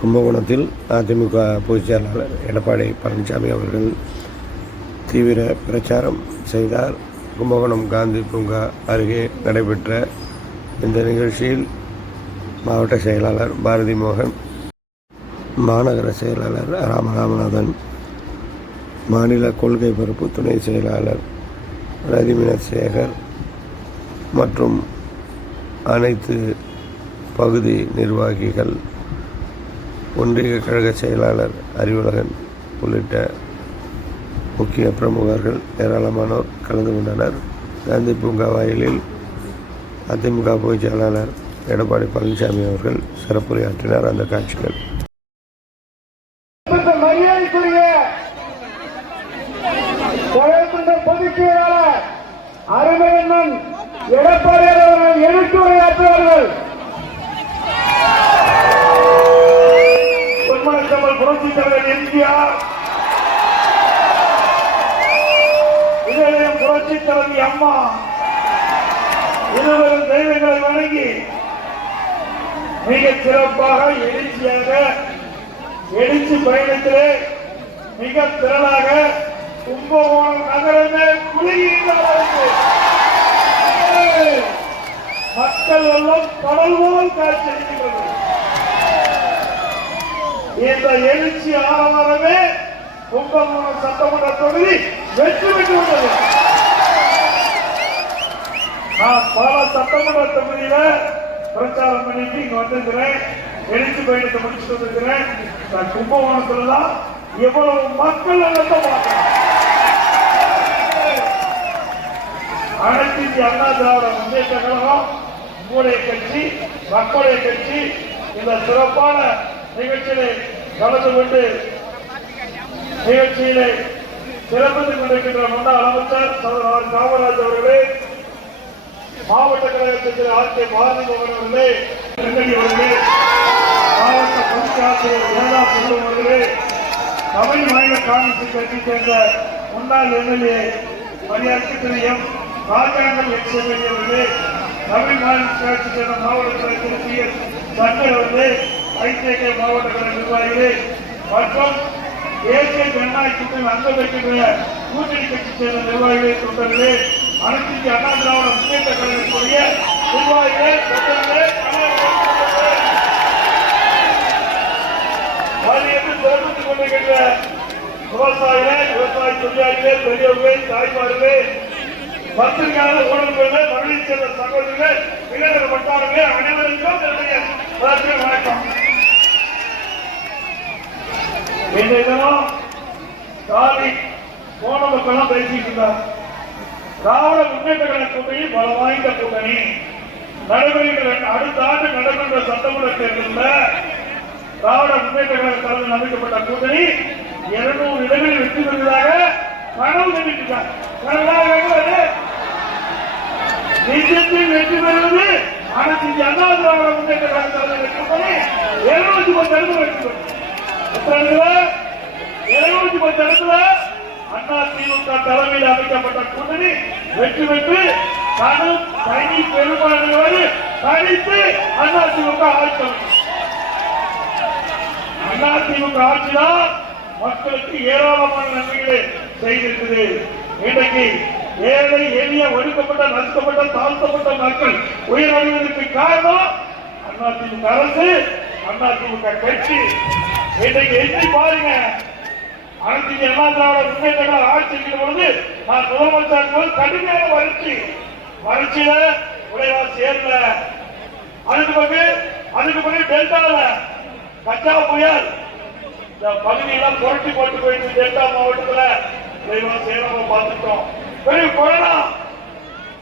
கும்பகோணத்தில் அதிமுக பொதுச் செயலாளர் எடப்பாடி பழனிசாமி அவர்கள் தீவிர பிரச்சாரம் செய்தார். கும்பகோணம் காந்தி பூங்கா அருகே நடைபெற்ற இந்த நிகழ்ச்சியில் மாவட்ட செயலாளர் பாரதி மோகன், மாநகர செயலாளர் ராமநாதன், மாநில கொள்கை பொறுப்பு துணை செயலாளர் ரதிமினத் சேகர் மற்றும் அனைத்து பகுதி நிர்வாகிகள், ஒன்றிய கழக செயலாளர் அறிவுலகன் உள்ளிட்ட முக்கிய பிரமுகர்கள் ஏராளமானோர் கலந்து கொண்டனர். காந்தி பூங்கா வாயிலில் அதிமுக பொதுச் செயலாளர் எடப்பாடி பழனிசாமி அவர்கள் சிறப்புரையாற்றினார். அந்த காட்சிகள் பொதுச் செயலாளர் அருமையண்ணன் எடப்பாடி அவர்கள் எடுத்துரையாற்றுவார்கள். புரட்சித் தலைவர் எம்ஜிஆர், இதயம் புரட்சித் தலைவி அம்மா இருவரும் தெய்வங்களை வணங்கி மிக சிறப்பாக எழுச்சி பயணத்திலே மிக திரளாக கும்பகோணம் நகரமே குளிர்கின்றார்கள். மக்கள் எல்லாம் கடல் போல் காட்சியளிக்கின்றது. இந்த எழுச்சி ஆரவாரமே கும்பகோணம் சட்டமன்ற தொகுதி வெற்றி பெற்றுள்ளது. நான் பல சட்டமன்ற தொகுதியில பிரச்சாரம் பண்ணிட்டு இங்க வந்திருக்கிறேன். எழுச்சி பயணத்தை முடிச்சுட்டு வந்திருக்கிறேன். நான் கும்பகோணத்துல தான் எவ்வளவு மக்கள் அனைத்து இந்திய அண்ணா திராவிட முன்னேற்ற கழகம், உங்களுடைய கட்சி, மக்களுடைய கட்சி இந்த சிறப்பான நிகழ்ச்சியிலே கலந்து கொண்டு நிகழ்ச்சியிலே சிறப்பித்துக் கொண்டிருக்கின்ற முன்னாள் அமைச்சர் சகோதரர் காமராஜ் அவர்களே, மாவட்ட கழகத்திற்கு ஆட்சி பாரதி மோகன் அவர்களே, வெங்கடி அவர்களே, மாவட்ட பொதுச்சாளர் ஏழா செல்வம் அவர்களே, தமிழ் மாநில காங்கிரஸ் கட்சியை சேர்ந்த முன்னாள் எம்எல்ஏ மரியாதைக்குரிய ராஜாங்கல் எக்ஸ்எம்எல்ஏ அவர்களே, தமிழ் மாநில கட்சியை சேர்ந்த மாவட்ட கழகத்திற்கு சி எஸ் சங்கர் அவர்களே, ஐசிஐகே மாவட்ட கழக நிர்வாகிகளே மற்றும் தேசிய ஜனநாயக கூட்டணியில் அங்கம் வைக்கின்ற கூட்டணி கட்சி சேர்ந்த நிர்வாகிகளை, தொண்டர்களே, அனைத்து இந்திய அண்ணா திராவிட முன்னேற்ற கழகத்தினுடைய நிர்வாகிகளே, தொண்டர்களே, சிறப்பித்துக் கொண்டிருக்கின்ற விவசாயிகளே, விவசாய தொழிலாளிகளே, பெரியவர்களே, தாய்மார்களே, பத்திரிகையாளர், ஊடகங்களே, மகளிர் சேர்ந்த சகோதரர்களே, இளைஞர் வட்டாரங்களே, அனைவருக்கும் என்னுடைய வணக்கம். இன்றைய தினம் ஸ்டாலின் போன மக்கள் பேசிட்டு இருந்தார். திராவிட முன்னேற்ற கழக கூட்டணி பல வாய்ந்த கூட்டணி நடைபெறுகின்ற அடுத்த ஆண்டு நடைபெற்ற சட்டமன்ற தேர்தலில் திராவிட முன்னேற்ற கழக தலைமையில் அமைக்கப்பட்ட கூட்டணி 200 இடங்களில் வெற்றி பெறுவதாக கனவு தெரிவித்தார். நிஜத்தில் வெற்றி பெறுவது அனைத்து இந்திய அண்ணா திராவிட முன்னேற்ற கழக தலைமையில் கூட்டணி 210 இடங்கள் வெற்றி பெறும். 210 இடத்துல அண்ணா திமுக தலைமையில் அமைக்கப்பட்ட கூட்டணி வெற்றி பெற்று தனி பெரும்பான்மையோடு தனித்து அண்ணா திமுக ஆட்சி அமைக்கும். அண்ணா திமுக ஆட்சிதான் மக்களுக்கு ஏராளமான நன்மைகளை செய்திருக்கிறது. இன்றைக்கு ஏழை, எளிய, ஒடுக்கப்பட்ட, நசுக்கப்பட்ட, தாழ்த்தப்பட்ட மக்கள் உயிரிழந்ததற்கு காரணம் அண்ணா திமுக அரசு, அண்ணா திமுக கட்சி. இன்றைக்கு எண்ணி பாருங்க, அனைத்து இந்திய அண்ணா திராவிட முன்னேற்ற கழக ஆட்சி செய்யும் பொழுது நான் முதலமைச்சர் போது கடுமையான வறட்சியில விலைவாசி ஏறல. அதுக்கு பிறகு டெல்டால கச்சா புயல் இந்த பகுதியெல்லாம் புரட்டி போட்டு போயிட்டு டெல்டா மாவட்டத்துல விலைவாசி ஏறாம பார்த்துட்டோம். பிறகு கொரோனா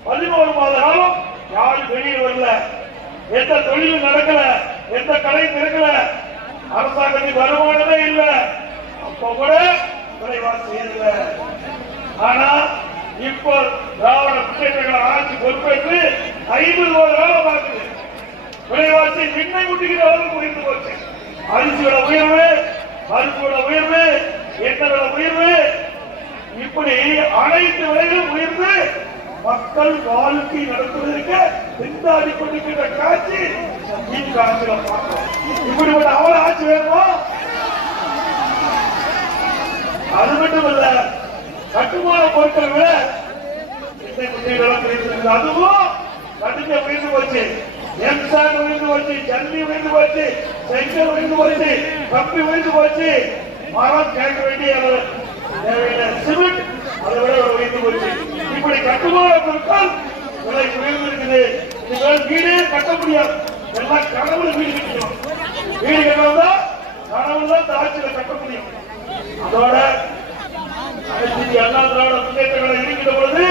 11 மாத காலம் யாரும் வெளியே வரல, எந்த தொழிலும் நடக்கல, எந்த கடையும் திறக்கல, அரசாங்கத்தின் வருமானமே இல்லை. அப்ப கூட விலைவாசி ஏறல. ஆனா இப்போ திராவிட முன்னேற்ற கழக ஆட்சி பொறுப்பேற்று 50 காலம் ஆகுது. விலைவாசி விண்ணை முட்டுகிற அளவுக்கு உயர்ந்து போச்சு. அரிசியோட உயர்வு, பருப்போட உயர்வு, எண்ணெயோட உயர்வு, இப்படி அனைத்து விலைகளும் உயர்ந்து மக்கள் வாழ்க்கை நடத்துவதற்கு திண்டாடி கொண்டிருக்கின்ற காட்சி திமுக ஆட்சியில பார்க்கிறோம். இப்படிப்பட்ட அவல ஆட்சி வேணுமா? அது மட்டுமல்ல, கட்டுமான பொருட்களை விட அதுவும் கடுமையா உயர்ந்து போச்சு. எம்சான் உயர்ந்து போச்சு, ஜல்லி உயர்ந்து போச்சு, செங்கல் உயர்ந்து போச்சு, கம்பி உயர்ந்து போச்சு, மரம் கேட்க வேண்டிய சிமெண்ட் அதை விட உயர்ந்து போச்சு. இப்படி கட்டுமான பொருட்கள் விலை உயர்ந்து இருக்குது. வீடே கட்ட முடியாது. எல்லாம் கனவுல வீடு கட்டணும். வீடு கட்டணும்னா கனவுல தான் ஆட்சியில கட்ட முடியும். அதோட அனைத்து அண்ணா திராவிட முன்னேற்றங்களை இருக்கின்ற பொழுது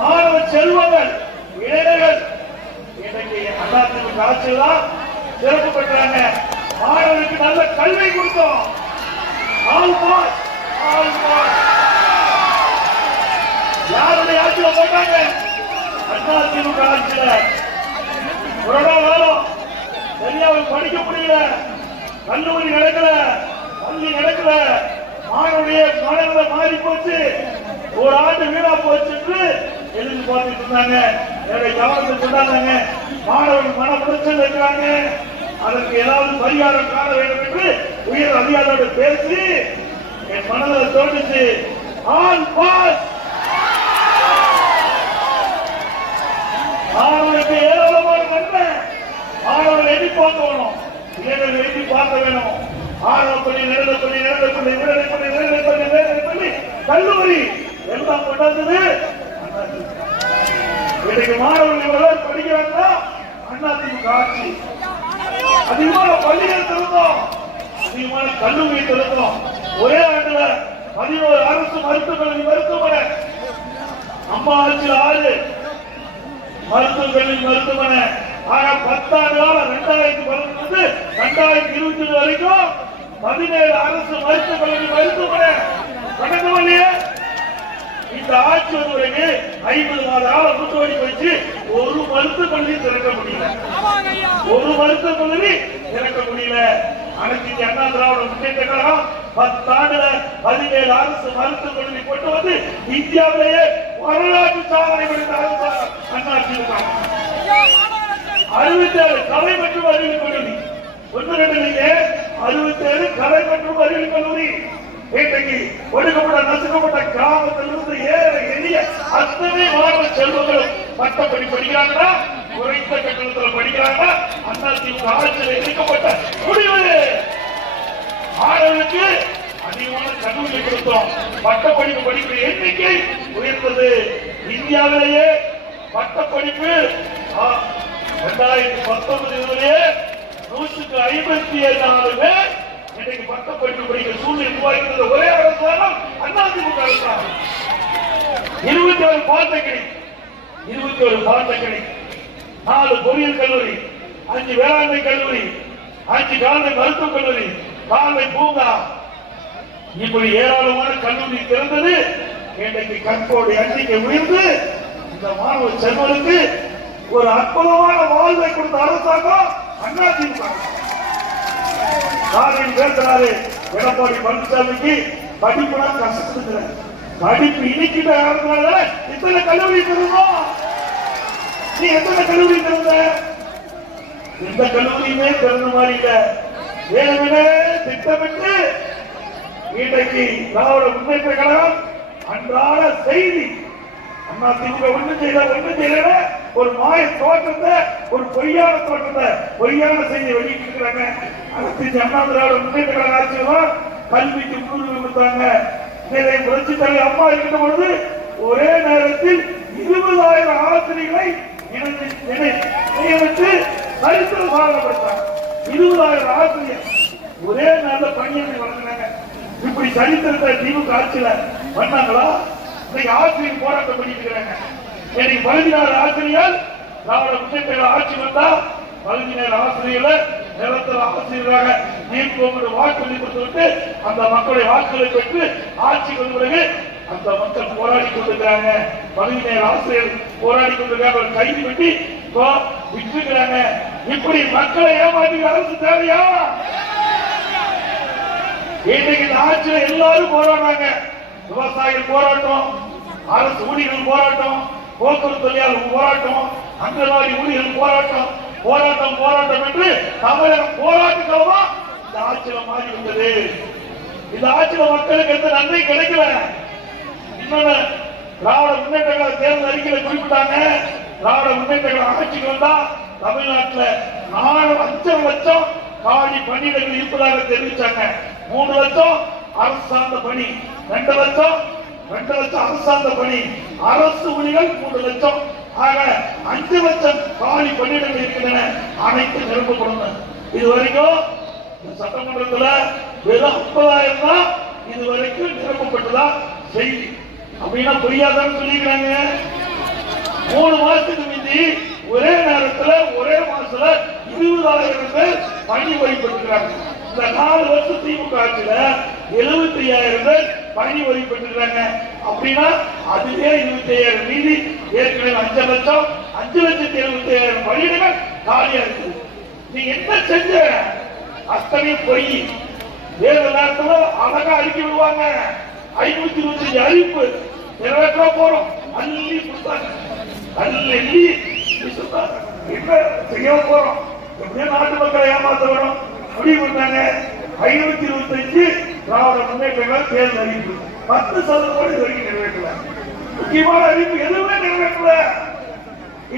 மாணவ செல்வங்கள் இளைஞர்கள் இன்னைக்கு அதிமுக ஆட்சியில் தான் சிறப்பு பெற்றாங்க. மாணவர்களுக்கு நல்ல கல்வி கொடுத்தோம். யாருடைய ஆட்சியில போட்டாங்க? அதிமுக ஆட்சியில கொரோனா காலம் சரியாக படிக்க முடியல, கல்லூரி நடக்கல, பள்ளி நடக்கல, மாணவருடைய மனநிலை மாறி போச்சு, ஒரு ஆண்டு வீணா போச்சு என்று எழுதி பார்த்துட்டு இருந்தாங்க. என்னுடைய கவனத்தை கொண்டாந்தாங்க. மாணவர்கள் மன உளைச்சல் இருக்கிறாங்க, அதற்கு ஏதாவது பரிகாரம் காண வேண்டும் என்று உயர் அதிகாரியோடு பேசி என் மனதில் தோன்றுச்சு. ஆல் பாஸ் மாணவர்களுக்கு ஏராளமான நன்மை. மாணவர்கள் எண்ணி பார்க்க வேணும், இளைஞர்கள் எண்ணி பார்க்க வேணும். ஆரம்பப்பள்ளி, நடுநிலைப்பள்ளி, நடுநிலைப்பள்ளி, உயர்நிலைப்பள்ளி, உயர்நிலைப்பள்ளி, மேல்நிலைப்பள்ளி, கல்லூரி எல்லாம் கொண்டாந்தது இன்னைக்கு மாணவர்கள் இவ்வளவு படிக்கிறாங்கன்னா அதிமுக ஆட்சி. அதிகமான பள்ளிகள் திறந்தோம், அதிகமான கல்லூரி திறந்தோம். ஒரே ஆண்டுல 11 அரசு மருத்துவக் கல்லூரி மருத்துவமனை, அம்மா ஆட்சியில் 6 மருத்துவக் கல்லூரி மருத்துவமனை. ஆனா 10 ஆண்டு காலம் 2011 2020 வரைக்கும் 17 அரசு மருத்துவக் கல்லூரி மருத்துவமனை நடக்கவில்லையே. இந்த ஆட்சி வந்தவருக்கு 50 மாத காலம் கூட்டுவடி போயிடுச்சு. ஒரு மருத்துவக் கல்லூரி திறக்க முடியல, ஒரு மருத்துவக் கல்லூரி திறக்க முடியல. அனைத்து அண்ணா திராவிட முன்னேற்ற கழகம் 10 ஆண்டுல 17 அரசு மருத்துவக் கல்லூரி கொண்டு வந்து இந்தியாவிலேயே வரலாற்று சாதனை படைத்த அண்ணா திமுக. 67 கலை மற்றும் அறிவியல் கல்லூரி, 67 கலை மற்றும் அறிவியல் கல்லூரி. இன்றைக்கு ஒடுக்கப்பட்ட நசுக்கப்பட்ட கிராமத்திலிருந்து ஏற எளிய அத்தனை மாணவ செல்வங்களும் பட்டப்படி படிக்கிறாங்கன்னா, குறைந்த கட்டணத்தில் படிக்கிறாங்க. அதிமுக ஆட்சியில் எடுக்கப்பட்ட முடிவு மாணவர்களுக்கு அதிகமான கல்லூரி கொடுத்தோம். பட்டப்படிப்பு படிக்கிற எண்ணிக்கை உயர்ந்தது. இந்தியாவிலேயே பட்டப்படிப்பு 2019 154 பேர் இன்னைக்கு பட்டப்படிப்பு படிக்கிற சூழ்நிலை உருவாக்கிறது ஒரே அரசாங்கம் அதிமுக அரசாங்கம். 21 பாலிடெக்னிக், 4 பொறியியல் கல்லூரி, 5 வேளாண்மை கல்லூரி, 5 கால்நடை மருத்துவக் கல்லூரி, கால்நடை பூங்கா, இப்படி ஏராளமான கல்லூரி திறந்தது. இன்றைக்கு கற்போடு எண்ணிக்கை உயர்ந்து இந்த மாணவ செல்வனுக்கு ஒரு அற்புதமான வாழ்வை கொடுத்த அரசாங்கம் அதிமுக. பேசுறாரு எடப்பாடி பழனிசாமிக்கு படிப்புனா கஷ்டப்படுகிற படிப்பு இன்னைக்கு இத்தனை கல்லூரி திறந்தோம். நீ எத்தனை கல்லூரி திறந்த? எந்த கல்லூரியுமே திறந்த மாதிரி இல்ல. வேணுமே திட்டமிட்டு இன்றைக்கு திராவிட முன்னேற்ற கழகம் அன்றாட செய்தி அதிமுக ஒண்ணு செய்யல ஒரு மாய தோற்றத்தை, ஒரு பொய்யான தோற்றத்தை, பொய்யான செய்தியை வெளியிட்டு இருக்கிறாங்க. அனைத்து அண்ணா திராவிட முன்னேற்ற கழக ஆட்சியில் கல்விக்கு முன்னுரிமை கொடுத்தாங்க. புரட்சி தலைவர் அம்மா இருக்கின்ற பொழுது ஒரே நேரத்தில் 20,000 ஆசிரியர்களை நியமித்து சரித்திர சாதனைப்படுத்தாங்க. 20,000 ஆசிரியர் ஒரே நேரத்தில் பணியை வழங்கினாங்க. இப்படி சரித்திரத்தை திமுக ஆட்சியில பண்ணாங்களா? இன்னைக்கு ஆசிரியர் போராட்டம் பண்ணிட்டு இருக்காங்க. இன்னைக்கு 16 ஆசிரியர் திராவிட முன்னேற்ற ஆட்சி வந்தா 17 ஆசிரியர்களை நிரந்தர ஆசிரியராக நியமிப்போம் என்று வாக்குறுதி கொடுத்துவிட்டு அந்த மக்களுடைய வாக்குகளை பெற்று ஆட்சி கொண்டு பிறகு அந்த மக்கள் போராடி கொண்டிருக்கிறாங்க. 17 ஆசிரியர் போராடி கொண்டிருக்காங்க, கைது பண்ணி விட்டுருக்கிறாங்க. இப்படி மக்களை ஏமாற்றி அரசு தேவையா? இன்னைக்கு இந்த ஆட்சியில் எல்லாரும் போராடுறாங்க. விவசாயிகள் போராட்டம், அரசு ஊழியர்கள் போராட்டம், போக்குவரத்து தொழிலாளர் போராட்டம், அங்கன்வாடி ஊழியர்கள் போராட்டம், போராட்டம் போராட்டம் என்று தமிழகம் போராட்டமா இந்த ஆட்சியில மாறி வந்தது. இந்த ஆட்சியில மக்களுக்கு எந்த நன்மை கிடைக்கல. இன்னொன்னு, திராவிட முன்னேற்ற கழக தேர்தல் அறிக்கையில குறிப்பிட்டாங்க, திராவிட முன்னேற்ற கழக ஆட்சிக்கு வந்தா தமிழ்நாட்டில் 5 லட்சம் காலி பணியிடங்கள் இருப்பதாக தெரிவிச்சாங்க. 3 லட்சம் அரசு சார்ந்த பணி, 2 லட்சம் அரசாங்க பணி, அரசு ஊழியர்கள் 3 லட்சம், ஆக 5 லட்சம் காலி பணியிடங்கள் இருக்கின்றன. அனைத்து நிரப்பப்படும். இதுவரைக்கும் சட்டமன்றத்தில் வெறும் 50,000 தான் இதுவரைக்கும் நிரப்பப்பட்டதா செய்தி. அப்படின்னா புரியாதான்னு சொல்லிக்கிறாங்க. 3 மாசத்துக்கு முந்தி ஒரே நேரத்தில் ஒரே மாசத்துல 20,000 பேர் பணி ஓய்வுபட்டிருக்கிறாங்க. இந்த 4 வருஷம் திமுக ஆட்சியில 75,000 பேர் பணி ஓய்வுபட்டிருக்கிறாங்க. அப்படின்னா அதுவே 25,000 மீதி ஏற்கனவே 5 லட்சம் 5,75,000 பணியிடங்கள் காலியா இருக்குது. நீ என்ன செஞ்ச? அத்தனை பொய். தேர்தல் நேரத்தில் அழகா அறிக்கை விடுவாங்க. 525 அறிவிப்பு நிறைவேற்ற போறோம் அள்ளி கொடுத்தாங்க. அள்ளி என்ன செய்ய போறோம்? எப்படியா நாட்டு மக்களை ஏமாத்த வரும் முடிவு பண்ணாங்க. 525 திராவிட முன்னேற்ற தேர்தல் அறிவிப்பு 10% வரைக்கும் நிறைவேற்றல. முக்கியமான அறிவிப்பு எதுவுமே நிறைவேற்றல.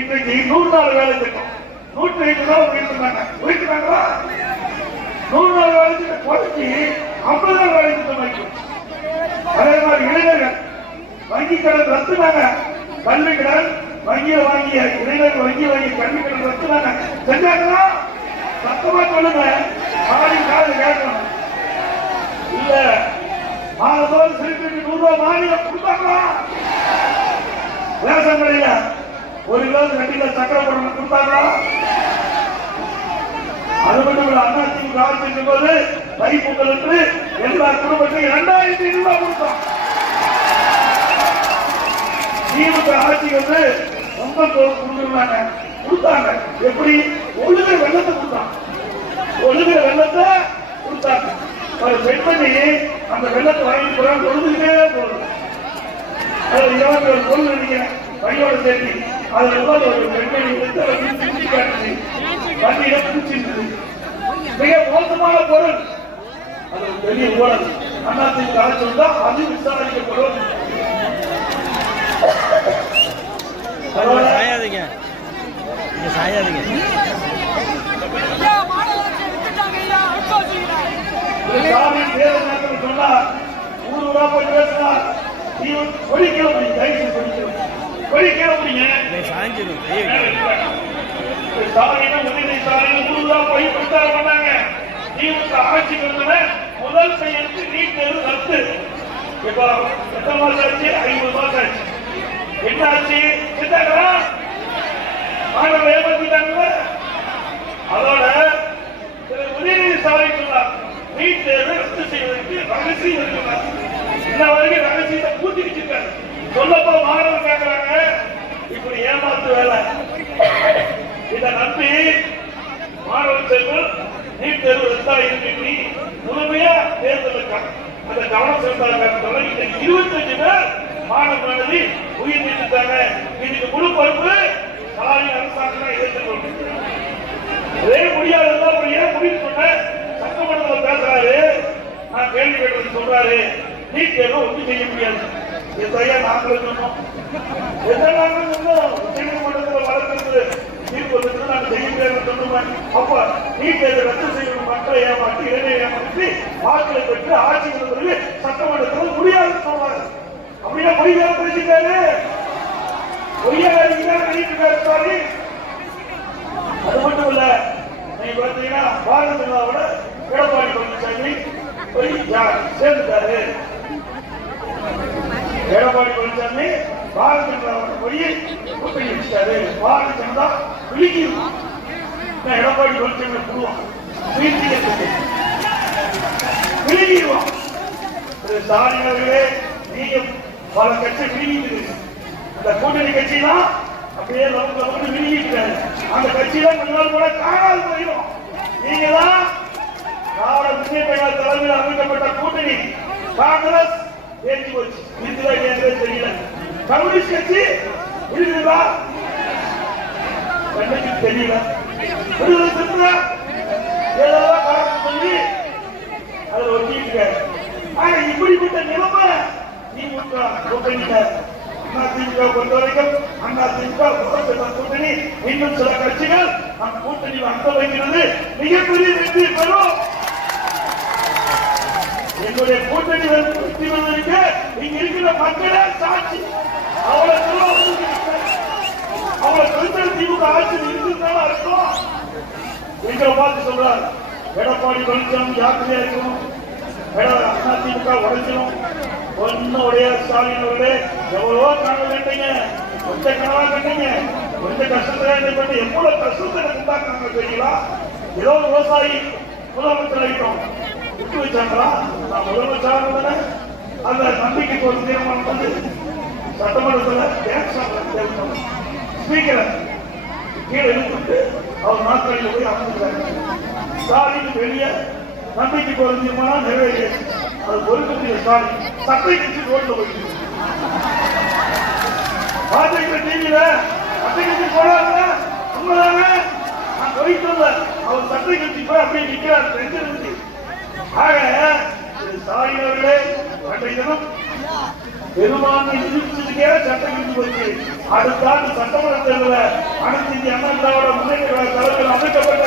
இன்றைக்கு 100 நாள் வேலை திட்டம் 105 நாள் உயர்த்தினாங்களா? 100 நாள் வேலை திட்டம் குறைச்சி 50 நாள் வேலை திட்டம் வைக்கும். அதே மாதிரி இளைஞர்கள் வங்கி கடன் ரத்துனாங்க. கல்வி கடன் வங்கியை வாங்கிய இளைஞர்கள் வங்கி வாங்கி கல்வி கடன் ரத்துனாங்க. செஞ்சாங்களா? சத்தமா சொல்லுங்க. காது கேட்கணும். இல்ல மாதத்தோடு சிறுக்கு 100 ரூபாய் மானியம் கொடுத்தாங்களா? ரேஷன் கடையில 1 கிலோ 2 கிலோ சக்கரை போடணும் கொடுத்தாங்களா? அது மட்டும் இல்ல, அண்ணா திமுக ஆட்சி போது தைப்பொங்கல் என்று எல்லா குடும்பத்தையும் 2,500 ரூபாய் கொடுத்தோம். திமுக ஆட்சிக்கு வந்து பொங்கல் கொடுத்துருந்தாங்க. கொடுத்தாங்க. எப்படி? ஒழுங்கு வெள்ளத்தை கொடுத்தாங்க. ஒழுங்கு வெள்ளத்தை கொடுத்தாங்க. ஒரு பெண்மணி அந்த வெள்ளத்தை வாங்கி போறாங்க. ஒழுங்குமே போகுது. அதில் 21 பொருள் நினைக்கிறேன் பையோட சேர்த்து. அதில் ஒரு பெண்மணி வண்டியில பிடிச்சிருந்தது. மிக மோசமான பொருள். அது பெரிய ஊழல். அண்ணா திமுக ஆட்சி வந்தா அது விசாரிக்கப்படும். சாயாதீங்க சாயாதீங்க. சொன்னா ஊருவா போய் பேசினார். ஒழிக்கிற முடியும். கைது ஒழிக்கிற முடியுங்க. சாய்ஞ்சிடும். போய் பிரச்சாரம் பண்ணாங்க. திமுக ஆட்சிக்கு வந்தன முதல் கையெழுத்து நீட் தேர்வு ரத்து. இப்ப எத்தனை மாசம் ஆச்சு? 50 மாசம் ஆச்சு. என்ன ஆச்சு? மாணவர்கள் ஏமாத்திட்டாங்க. அதோட உதயநிதி ஸ்டாலின் சொன்னார் நீட் தேர்வை ரத்து செய்வதற்கு ரகசியம் இருக்கிறார். இன்ன வரைக்கும் ரகசியத்தை பூத்தி வச்சிருக்காரு. சொல்லப்போ மாணவர்கள் கேட்கிறாங்க, இப்படி ஏமாத்து வேலை. இதை நம்பி மாணவர் செல்வம் நீட் தேர்வு ரத்தா இருக்கு முழுமையா தேர்தலுக்கு அந்த கவனம் செலுத்தாங்க. 25 பேர் மாணவர்களை உயிர் நீட்டாங்க. இதுக்கு முழு பொறுப்பு ஸ்டாலின் அரசாங்கம் ஏற்றுக்கொண்டு அதே முடியாததான் ஏன் முடிவு சொன்ன சட்டமன்றத்தில் பேசுறாரு. நான் கேள்வி கேட்டது சொல்றாரு நீட் தேர்வு ஒன்றும் செய்ய முடியாது. எதையா நாங்களும் சொன்னோம். எதை நாங்களும் சொன்னோம். உச்சநீதிமன்றத்தில் வழக்கு தீர்ப்பு நாங்கள் செய்ய முடியாது சொன்னோம். அப்ப நீட் தேர்வை ரத்து செய்யணும். மக்களை ஏமாற்றி இளைஞரை ஏமாற்றி வாக்களை பெற்று ஆட்சி பிறகு சட்டமன்றத்தில் முடியாதுன்னு சொல்றாரு. அப்படின்னா பொய்யாக பேசிட்டாரு. பொய்யாக அறிவிக்கிறாரு. அது மட்டும் இல்ல, நீங்க பாத்தீங்கன்னா பாரதிய ஜனதாவோட எடப்பாடி பழனிசாமி போய் சேர்ந்துட்டாரு. எடப்பாடி பழனிசாமி பாரதிய ஜனதாவோட போய் கூட்டணி வச்சுட்டாரு. பாரதிய ஜனதா விழுங்கிடும். எடப்பாடி பழனிசாமி போடுவான் விழுங்கிடுவான். ஸ்டாலின் அவர்களே, நீங்க பல கட்சி விழுங்கிட்டு அந்த கூட்டணி கட்சிதான் அப்படியே நமக்கு விழுங்கிட்டாரு. அந்த கட்சியில முன்னாள் கூட காணாது போயிடும். நீங்க தான் திராவிட முன்னேற்ற கழக தலைமையில் அமைக்கப்பட்ட கூட்டணி காங்கிரஸ் ஏற்றி போச்சு. தெரியல. கம்யூனிஸ்ட் கட்சி இருக்குங்களா? கண்ணுக்கு தெரியல. விடுதலை சிறுத்தை ஏதோ காரணம் சொல்லி அதை ஒட்டிட்டு ஆனா இப்படிப்பட்ட நிலைமை திமுக கூட்டணியில அதிமுக பொறுத்த வரைக்கும் அதிமுக கூட்டணி இன்னும் சில கட்சிகள் நம் கூட்டணியில் அங்க வைக்கிறது மிகப்பெரிய வெற்றி பெறும். என்னுடைய கூட்டணி வெற்றி பெறுவதற்கு இங்க இருக்கிற மக்களே சாட்சி. அவ்வளவு திமுக ஆட்சியில் இருந்திருந்தாலும் அர்த்தம். எங்களை பார்த்து சொல்றார் எடப்பாடி பழனிசாமி யாத்திரையா இருக்கணும், அதிமுக உடைக்கணும். ஒன்னும் உடைய ஸ்டாலின் அவர்களே எவ்வளவோ கனவு கண்டீங்க, கொஞ்சம் கனவா கண்டீங்க, கொஞ்சம் கஷ்டத்தை பண்ணி எவ்வளவு கஷ்டத்தை உண்டாக்குறாங்க தெரியுங்களா? ஏதோ விவசாயி முதலமைச்சர் ஆகிட்டோம் விட்டு வச்சாங்களா? நான் முதலமைச்சர் அந்த நம்பிக்கைக்கு ஒரு தீர்மானம் வந்து சட்டமன்றத்தில் ஸ்பீக்கரை கீழே இழுத்துட்டு அவர் நாட்களில் போய் அமர்ந்துட்டாங்க. ஸ்டாலின் வெளியே நம்பிக்கைக்கு ஒரு தீர்மானம் நிறைவேறிய அது பொறுப்பு ஸ்டாலின் சட்டை கட்சி ரோட்ல போயிட்டு பாஜக டிவியில சட்டை கட்சி போடாத உண்மைதானே நான் போயிட்டு அவர் சட்டை கட்சி போய் அப்படியே நிற்கிறார். ஆக ஸ்டாலின் அவர்களே அன்றைய தினம் பெரும்பான்மை நிரூபிச்சதுக்கே சட்டம் இருந்து போச்சு. அடுத்த ஆண்டு சட்டமன்ற தேர்தலில் அனைத்து இந்திய அண்ணா திராவிட முன்னேற்ற தலைவர்கள் அமைக்கப்பட்ட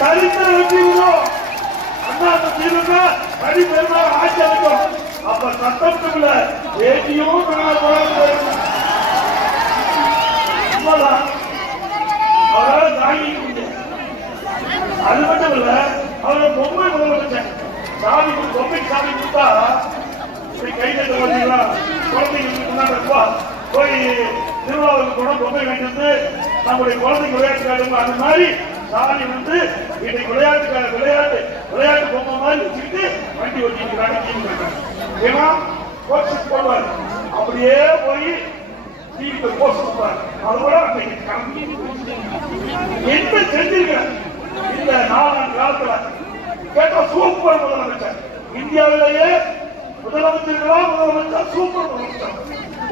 சரித்திர வெற்றி விடும். அண்ணா திமுக தனி பெருமாள் ஆட்சி அமைக்கும். அப்ப சட்டத்துக்குள்ள ஏடியும் அவரால் தாங்கி முடியும். அது மட்டும் இல்ல அவரை பொம்மை முதலமைச்சர் சாமி பொம்மை சாமி கொடுத்தா கைது குழந்தைங்களா குழந்தைங்க போய் திருவிழாவுக்கு கூட பொம்மை வாங்கிட்டு நம்முடைய குழந்தைங்க விளையாட்டு அந்த மாதிரி சாமி வந்து இன்னைக்கு விளையாட்டு பொம்மை மாதிரி வச்சுக்கிட்டு வண்டி ஓட்டிக்கிறாங்க. ஏன்னா போஸ்ட் போடுவார் அப்படியே போய் டிவிக்கு போஸ்ட் கொடுப்பார். அதோட என்ன செஞ்சிருக்க இந்த 4 ஆண்டு காலத்துல கேட்டா சூப்பர் முதலமைச்சர். இந்தியாவிலேயே முதலமைச்சர் சூப்பர் முதலமைச்சர்.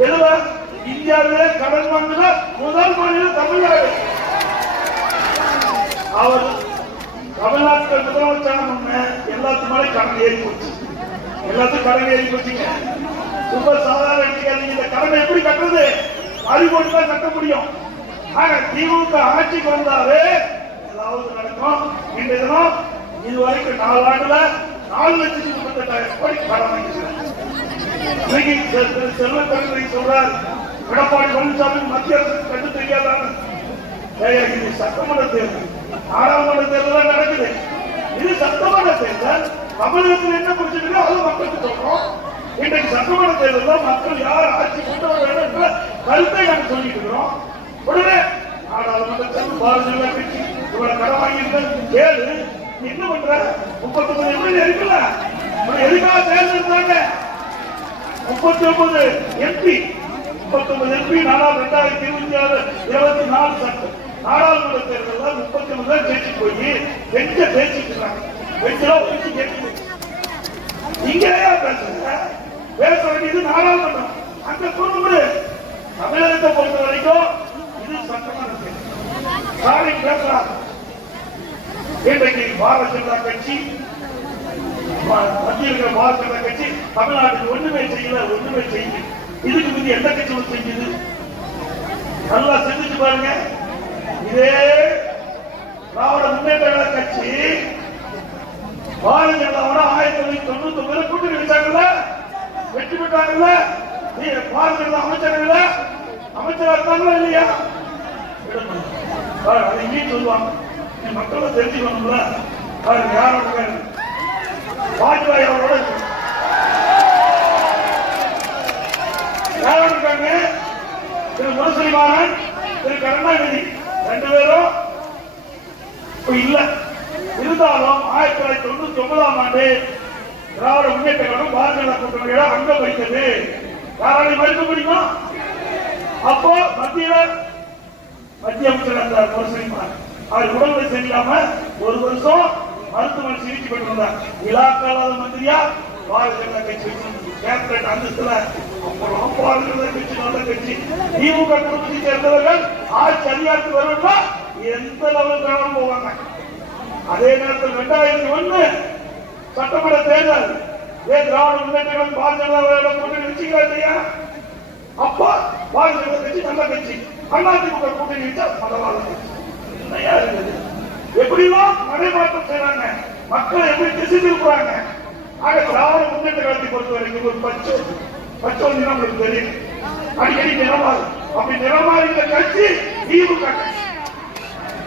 எதுல இந்தியாவிலே கடன் வாங்கின முதல் மாநிலம் தமிழ்நாடு. அவர் தமிழ்நாட்டில் முதலமைச்சர் எல்லாத்துக்கும் மேலே கடன் ஏறி போச்சு. எல்லாத்துக்கும் கடன் ஏறி போச்சுங்க. ரொம்ப சாதாரண எடுத்துக்காதீங்க. இந்த கடனை எப்படி கட்டுறது? அறிவோடு தான் கட்ட முடியும். ஆனா திமுக ஆட்சிக்கு வந்தாவே ஏதாவது நடக்கும். இன்றைய தினம் இதுவரைக்கும் 4 ஆண்டுல 4,38,000 கோடி கடன் வாங்கியிருக்கிறார். செல்வக்கணக்கு சொல்றார் எடப்பாடி பழனிசாமி மத்திய அரசு கண்டு தெரியாதான்னு. இது சட்டமன்ற தேர்தல், நாடாளுமன்ற தேர்தல் நடக்குது. இது சட்டமன்ற தேர்தல். தமிழகத்தில் என்ன பிரச்சனை அது மக்களுக்கு சொல்றோம். இன்றைக்கு சட்டமன்ற தேர்தலில் மக்கள் யார் ஆட்சி கொண்டு வர வேண்டும் என்ற கருத்தை நாங்கள் சொல்லிட்டு இருக்கிறோம். உடனே நாடாளுமன்றத்தில் பாரதிய ஜனதா கட்சி இவ்வளவு கடன் வாங்கியிருக்க கேளு என்ன பண்ற? 39 எம்எல்ஏ இருக்குல்ல, எதுக்காக தேர்ந்தெடுத்தாங்க? 39 எம்பி 2026-24 சட்டம் நாடாளுமன்ற தேர்தலில் 39 தான் ஜெயிச்சு போய் பெஞ்ச பேசிட்டு இருக்காங்க. பெஞ்செல்லாம் ஒழிச்சு கேட்குது. நீங்களே பேச வேண்டியது நாடாளுமன்றம். அங்க கொண்டு தமிழகத்தை பொறுத்த வரைக்கும் இது சட்டமன்ற தேர்தல். பேசுறாங்க. இன்றைக்கு பாரதிய ஜனதா கட்சி மத்தியில் இருக்கிற பாரதிய ஜனதா கட்சி தமிழ்நாட்டுக்கு ஒண்ணுமே செய்யல. இதுக்கு முந்தைய எந்த கட்சி செஞ்சது? நல்லா சிந்திச்சு பாருங்க. இதே திராவிட முன்னேற்ற கட்சி பாரதிய ஜனதாவோட 1999 கூட்டணி வச்சாங்கல்ல, வெற்றி பெற்றாங்கல்ல. பாரதிய ஜனதா அமைச்சரா இருந்தாங்களா இல்லையா? அது இங்கேயும் சொல்லுவாங்க. மக்களை தெரிஞ்சுக்கணும்ல. யாரோட வாஜ்பாய் அவரோட யாரோட இருக்காங்க? திரு முரசொலிமாறன், திரு கருணாநிதி 2 பேரும் இல்ல. இருந்தாலும் 1999ஆம் ஆண்டு திராவிட முன்னேற்ற கழகம் பாரதிய ஜனதா கூட்டணியோட அங்கம் வைத்தது. யாராலையும் மறுக்க முடியுமா? அப்போ மத்திய அமைச்சர் அந்த முரசொலிமாறன் அவர் உடல்நிலை சரியில்லாம 1 வருஷம் மருத்துவமனை சிகிச்சை பெற்றிருந்தார். இலாக்காத மந்திரியா பாரதிய ஜனதா கட்சி கேபினட் அந்தஸ்துல அப்புறம் பாரதிய ஜனதா கட்சி நல்ல கட்சி. திமுக குடும்பத்தை சேர்ந்தவர்கள் ஆட்சி அதிகாரத்துக்கு வருவா எந்த லெவலுக்கு வேணாலும் போவாங்க. அதே நேரத்தில் 2001 சட்டமன்ற தேர்தல் திராவிட முன்னேற்ற கழகம் பாரதிய ஜனதா கூட்டணி வச்சுக்கிறார் இல்லையா? அப்பா பாரதிய ஜனதா கட்சி நல்ல கட்சி, அதிமுக கூட்டணி வச்சா பரவாயில்ல கட்சி. என்னையா இருக்குது? எப்படிலாம் நடைமாற்றம் செய்யறாங்க, மக்களை எப்படி திசை திருப்புறாங்க. ஆக திராவிட முன்னேற்ற கழகத்தை பொறுத்த வரைக்கும் ஒரு பச்சோந்தி நம்மளுக்கு தெரியும், அடிக்கடி நிறமாறு. அப்படி நிறமாறிய கட்சி திமுக கட்சி,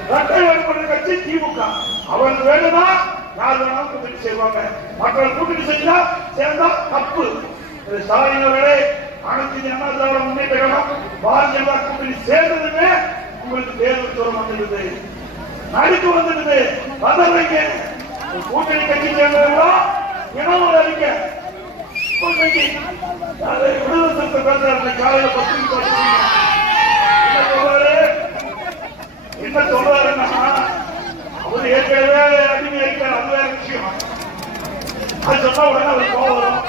இரட்டை வேறுபட்ட கட்சி திமுக. அவருக்கு வேணும்னா யார் வேணாலும் கூட்டணி செய்வாங்க, மற்றவர்கள் கூட்டணி செஞ்சா சேர்ந்தா தப்பு. ஸ்டாலின் அவர்களே, அனைத்து இந்திய அண்ணா திராவிட முன்னேற்ற கழகம் பாரதிய ஜனதா கூட்டணி சேர்ந்ததுமே உங்களுக்கு தேர்தல் தூரம் வந்துடுது, நடுக்கு வந்துடுது. வந்தவங்க கூட்டணி கட்சி சேர்ந்தவர்களா இனவோட அறிக்க விடுதலை சிறுத்தை பேசுறாரு. காலையில என்ன சொல்றாருன்னா, அவர் ஏற்கனவே அடிமை இருக்கார், அது வேற விஷயம். அது சொன்னா உடனே அவர் கோபம் வரும்.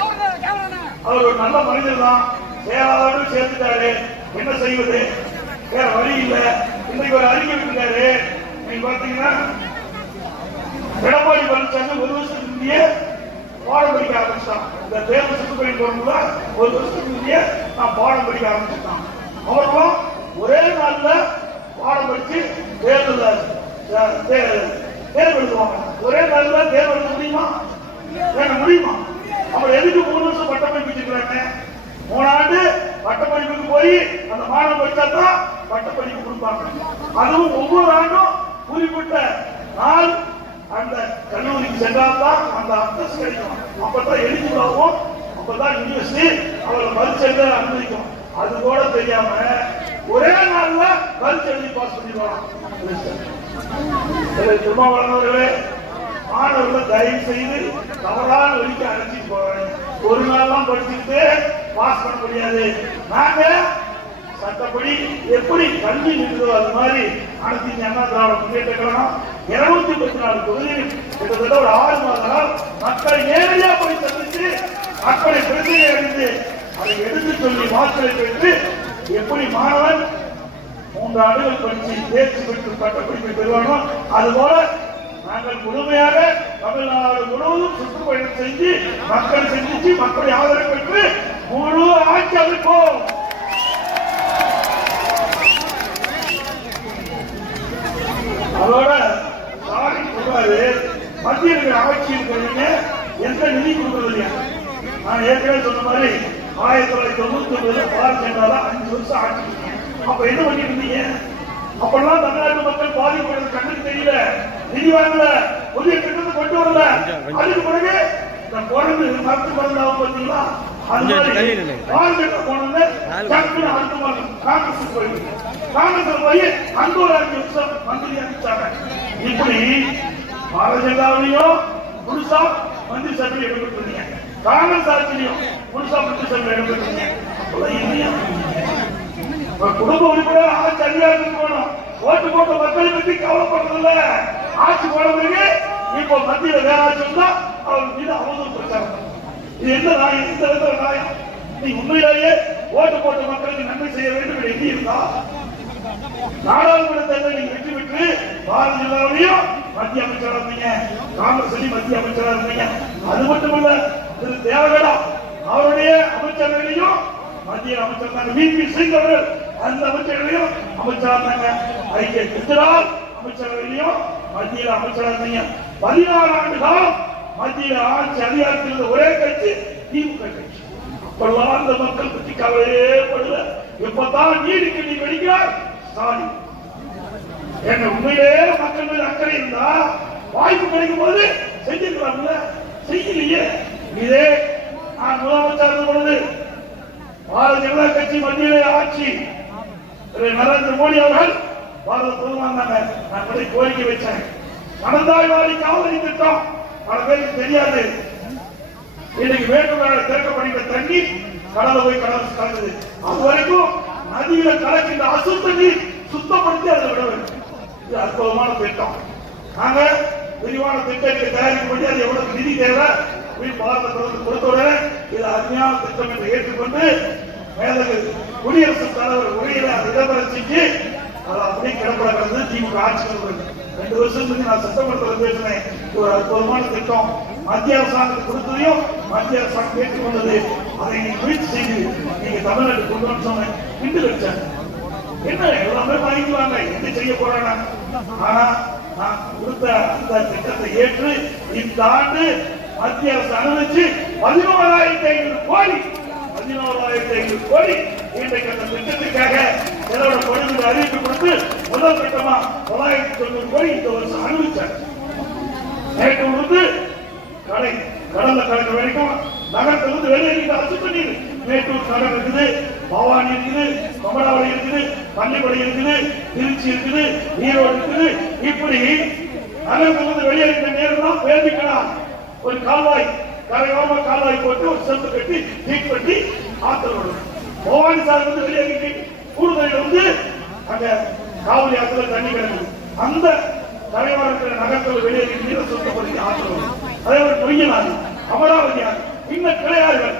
அவர் ஒரு நல்ல மனிதர் தான், சேராதோடு சேர்த்துட்டாரு, என்ன செய்வது, வேற வழி இல்ல. இன்னைக்கு ஒரு அறிக்கை விட்டுட்டாரு. நீங்க பாத்தீங்கன்னா எடப்பாடி பழனிசாமி 1 வருஷத்துக்கு முந்தைய பாடம் படிக்க ஆரம்பிச்சான். இந்த தேர்தல் சுற்றுப்பயணம் போடும்போது 1 வருஷத்துக்கு முந்தைய நான் பாடம் படிக்க ஆரம்பிச்சுட்டான். அவர்களும் ஒரே நாள்ல பாடம் படிச்சு தேர்தல் எழுதுவாங்க. ஒரே நாள்ல தேர்வு எழுத முடியுமா? முடியுமா? அவர் எதுக்கு 3 வருஷம் பட்டப்படிப்பு வச்சிருக்காங்க? 3 ஆண்டு பட்டப்படிப்புக்கு போய் அந்த மாணவன் படிச்சாதான் பட்டப்படிப்பு கொடுப்பாங்க. அதுவும் ஒவ்வொரு ஆண்டும் குறிப்பிட்ட நாள் அந்த கல்லூரிக்கு சென்றால்தான் அந்த அந்தஸ்து கிடைக்கும். அப்பதான் எலிஜிபிள் ஆகும், அப்பதான் யூனிவர்சிட்டி அவரை பரிசு எழுத அனுமதிக்கும். அது கூட தெரியாம ஒரே நாள்ல பரிசு எழுதி பாஸ் பண்ணிடுவாங்க. திருமாவளவர்களே, மாணவர்கள் தயவு செய்து தவறான வழிக்கு அழைச்சிட்டு போவாங்க. ஒரு நாள்லாம் படிச்சுட்டு பாஸ் பண்ண முடியாது. நாங்க சட்டப்படி எப்படி கல்வி நின்றதோ அது மாதிரி அனைத்து இந்திய அண்ணா திராவிட முன்னேற்ற கழகம் 234 தொகுதியில் கிட்டத்தட்ட ஒரு 6 மாத நாள் மக்களை நேரடியா போய் சந்தித்து மக்களை பிரச்சனை அறிந்து அதை எடுத்து சொல்லி வாக்களை பெற்று எப்படி மாணவன் 3 ஆண்டுகள் படித்து தேர்ச்சி பெற்று பட்டப்படிப்பை பெறுவானோ அதுபோல நாங்கள் முழுமையாக தமிழ்நாடு முழுவதும் சுற்றுப்பயணம் செஞ்சு மக்களை சந்திச்சு மக்களை ஆதரவு பெற்று முழு ஆட்சி அமைப்போம். அதோட ஸ்டாலின் சொல்றாரு, மத்திய இருக்கிற ஆட்சி இருக்கிறவங்க எந்த நிதி கொடுக்கறது. நான் ஏற்கனவே சொன்ன மாதிரி 1999 பாரதிய ஜனதா 5 வருஷம் ஆட்சி. அப்ப என்ன பண்ணிட்டு இருந்தீங்க? அப்பெல்லாம் தமிழ்நாட்டு மக்கள் பாதிக்கப்படுறது கண்ணுக்கு தெரியல, நிதி வாங்கல, புதிய திட்டத்தை கொண்டு வரல. அதுக்கு பிறகு இந்த குழந்தை மருத்துவ மருந்தாவும் பார்த்தீங்களா, அது மாதிரி பாரதிய ஜனதா போனது டக்குனு அடுத்த மாதம் காங்கிரஸ் போயிருக்கு. காங்கிரஸ் போய் அங்க ஒரு 5 வருஷம் மந்திரி அமைச்சாங்க. இப்படி பாரதிய ஜனதாவிலையும் புதுசா மந்திரி சபையில் இடம்பெற்றிருந்தீங்க, காங்கிரஸ் ஆட்சியிலையும் புதுசா மந்திரி சபையில் இடம்பெற்றிருந்தீங்க. குடும்ப உறுப்பினர் ஆட்சி அதிகாரத்துக்கு போனோம், ஓட்டு போட்ட மக்களை பற்றி கவலைப்படுறதில்ல. ஆட்சி போனவங்க இப்போ மத்தியில வேற ஆட்சி வந்தா அவர் மீது அவதூறு பிரச்சாரம். இது என்ன நியாயம்? இந்த விதத்துல நியாயம்? நீ உண்மையிலேயே ஓட்டு போட்ட மக்களுக்கு நன்மை செய்ய வேண்டும் எண்ணி இருந்தா நாடாளுமன்ற தேர்தல் நீங்க வெற்றி பெற்று பாரதிய ஜனதாவையும் மத்திய அமைச்சராக இருந்தீங்க, காங்கிரஸ் மத்திய அமைச்சராக இருந்தீங்க. அது மட்டுமல்ல, திரு தேவகடா அவருடைய அமைச்சர்களையும் மத்திய அமைச்சர் தாங்க. விபி சிங் அவர்கள் அந்த அமைச்சர்களையும் அமைச்சராக இருந்தாங்க. ஐக்கிய குஜராத் அமைச்சர்களையும் மத்தியில் அமைச்சராக இருந்தீங்க. 14 ஆண்டு காலம் மத்திய ஆட்சி அதிகாரத்தில் இருந்த ஒரே கட்சி திமுக கட்சி. அப்பெல்லாம் அந்த மக்கள் பற்றி கவலையே படல. எப்பதான் நீதிக்கு நீ வெடிக்கிறார் ஸ்டாலின். என்ன உண்மையிலே மக்கள் மீது அக்கறை இருந்தா வாய்ப்பு கிடைக்கும் போது செஞ்சிருக்கலாம்ல, செய்யலையே. இதே நான் முதலமைச்சர் இருந்த பொழுது பாரதிய ஜனதா கட்சி மத்தியிலே ஆட்சி, நரேந்திர மோடி அவர்கள் பாரத பிரதமர் வந்தாங்க. நான் கூட கோரிக்கை வச்சேன், மனதாய்வாரி காவிரி திட்டம் பல பேருக்கு தெரியாது. இன்னைக்கு வேண்டுமென்ற திறக்கப்படுகிற தண்ணி கடலை போய் கடல் கலந்தது. அது வரைக்கும் நதியில கலக்கின்ற அசுத்த நீர் சுத்தப்படுத்தி அதை விட வேண்டும். இது அற்புதமான திட்டம். நாங்க விரிவான திட்டத்தை தயாரிக்கப்படி அது எவ்வளவு நிதி தேவை, பாரத கொடுத்த உடனே இது அருமையான திட்டம் என்று ஏற்றுக்கொண்டு மேலது குடியரசுத் தலைவர் உரையில இடம்பெற செஞ்சு அது அப்படியே கிடப்படக்கிறது. திமுக ஆட்சி 2 வருஷத்துக்கு நான் சட்டமன்றத்தில் பேசினேன். ஒரு அற்புதமான திட்டம் மத்திய அரசாங்கத்துக்கு கொடுத்ததையும் மத்திய அரசாங்கம் ஏற்றுக்கொண்டது. அதை முயற்சி செய்து நீங்க தமிழ்நாடு கொண்டு வந்து சொன்னேன். விண்டு வச்சாங்க என்ன எல்லாமே வாங்கிக்குவாங்க, என்ன செய்ய போறாங்க. ஆனா நான் கொடுத்த அந்த திட்டத்தை ஏற்று இந்த ஆண்டு மத்திய அரசு அனுமதிச்சு 11,500 கோடி இன்றைக்கு அந்த திட்டத்திற்காக செலவிடப்படுகிற அறிவிப்பு கொடுத்து முதல் திட்டமா 990 கோடி இந்த வருஷம் அனுமதிச்சாங்க. நேற்று வந்து கடல்ல கலக்க வரைக்கும் நகரத்திலிருந்து வெளியேறிட்டு அரசு பண்ணிடு. மேட்டூர் நகர் இருக்குது, பவானி இருக்குது, கமலாவளி இருக்குது, பள்ளிப்படை இருக்குது, திருச்சி இருக்குது, ஈரோடு இருக்குது. இப்படி நகரத்திலிருந்து வெளியேறிட்ட நேரம் தான் வேதிக்கலாம் ஒரு கால்வாய் கரையோரமா கால்வாய் போட்டு ஒரு செம்பு கட்டி டீட் பண்ணி ஆத்தல் விடும். பவானி சார் வந்து வெளியேறிட்டு கூடுதலில் வந்து அங்க காவலி ஆத்துல தண்ணி கிடக்குது. அந்த கரையோரம் இருக்கிற நகரத்தில் வெளியேறி நீரை சுத்தப்படுத்தி ஆத்தல் விடும். அதே ஒரு நொய்யனாது, அமராவதி ஆறு, இன்னும் கிளையாறுகள்